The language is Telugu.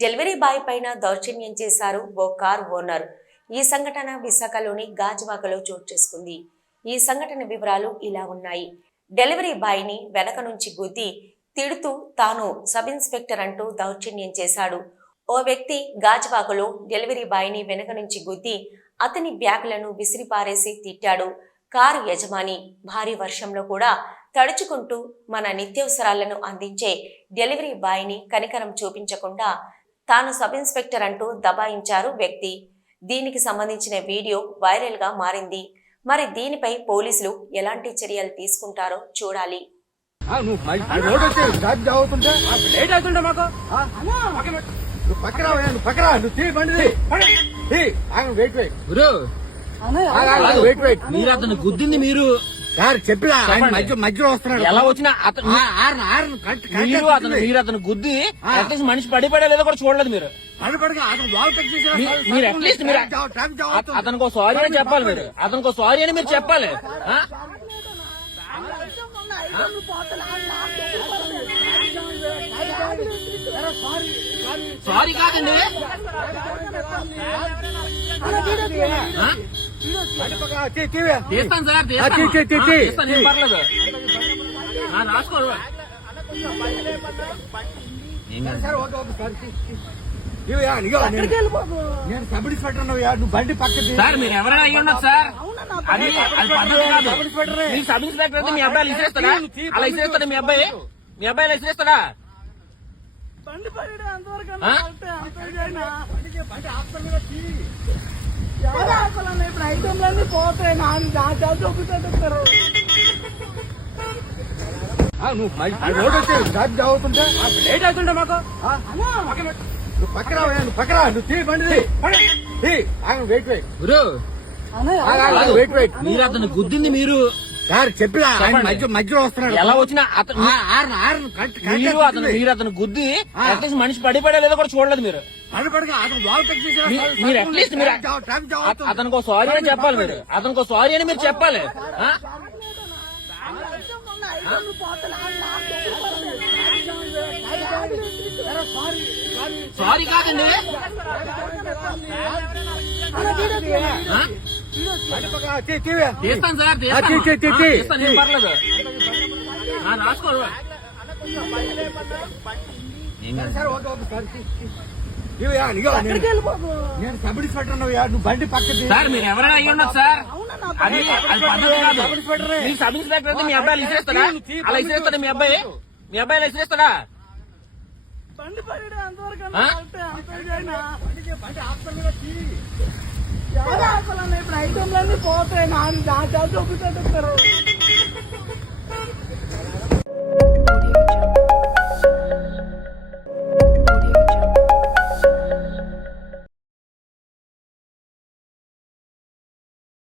డెలివరీ బాయ్ పైన దౌర్జన్యం చేశారు ఓ కార్ ఓనర్. ఈ సంఘటన విశాఖలోని గాజువాకలో చోటు చేసుకుంది. ఈ సంఘటన వివరాలు ఇలా ఉన్నాయి. డెలివరీ బాయ్ ని వెనక నుంచి గుద్ది తిడుతూ తాను సబ్ ఇన్స్పెక్టర్ అంటూ దౌర్జన్యం చేశాడు. ఓ వ్యక్తి గాజువాకలో డెలివరీ బాయ్ ని వెనక నుంచి గుద్ది అతని బ్యాగులను విసిరిపారేసి తిట్టాడు. కారు యజమాని భారీ వర్షంలో కూడా తడుచుకుంటూ మన నిత్యావసరాలను అందించే డెలివరీ బాయ్ ని కనికరం చూపించకుండా తాను సబ్ ఇన్స్పెక్టర్ అంటూ దబాయించారు వ్యక్తి. దీనికి సంబంధించిన వీడియో వైరల్ గా మారింది. మరి దీనిపై పోలీసులు ఎలాంటి చర్యలు తీసుకుంటారో చూడాలి. మీరు అతను గుద్దింది మీరు చెప్పినా మధ్యలో వస్తున్నాడు. ఎలా వచ్చినా మీరు అతను గుద్ది అట్లీస్ట్ మనిషి పడిపడేలేదో కూడా చూడలేదు మీరు. మీరు అట్లీస్ట్ మీరు అతనికి సారీ అని చెప్పాలి. మీరు అతనికి సారీ అని మీరు చెప్పాలి. సారీ కాదండి, తీస్తాను సార్, తీస్తాను, పర్లేదు రాసుకోరు. నేను సబ్ ఇన్స్పెక్టర్ నువ్వు బండి పక్కన సార్. మీరు ఎవరైనా అయ్యి ఉండదు సార్, అది పద్ధతి కాదు. మీరు సబ్ ఇన్స్పెక్టర్ అయితే మీ అబ్బాయి ఇసిరేస్తాడా? అలా ఇసిరేస్తాడా మీ అబ్బాయి? మీ అబ్బాయి అలా ఇసిరేస్తాడా? ఇప్పుడు ఐటమ్లన్నీ పోతాయి. రోడ్ వచ్చి అవుతుంటే లేట్ అవుతుంటే మాకు నువ్వు పక్కన నువ్వు తీ బండి వెయిట్ వెయిట్ మీరు అతను గుద్దింది మీరు చెప్పినా మధ్యలో వస్తున్నాడు. ఎలా వచ్చినా మీరు అతను గుద్ది అట్లీస్ట్ మనిషి పడిపడేలేదో కూడా చూడలేదు మీరు. మీరు అట్లీస్ట్ మీరు అతనికి సారీ అని చెప్పాలి. మీరు అతనికి సారీ అని మీరు చెప్పాలి. సారీ కాదండి, తీస్తాను సార్, తీస్తాను, పర్లేదు రాసుకోరు. నేను సబ్ ఇన్స్పెక్టర్ నువ్వు బండి పక్కన సార్. మీరు ఎవరైనా అయ్యి ఉండదు సార్, అది పద్ధతి కాదు. మీరు సబ్ ఇన్స్పెక్టర్ అయితే మీ అబ్బాయి ఇసిరేస్తాడా? అలా ఇసిరేస్తాడా మీ అబ్బాయి? మీ అబ్బాయి అలా ఇసిరేస్తాడా? ఇప్పుడు ఐటమ్లన్నీ పోతాయి.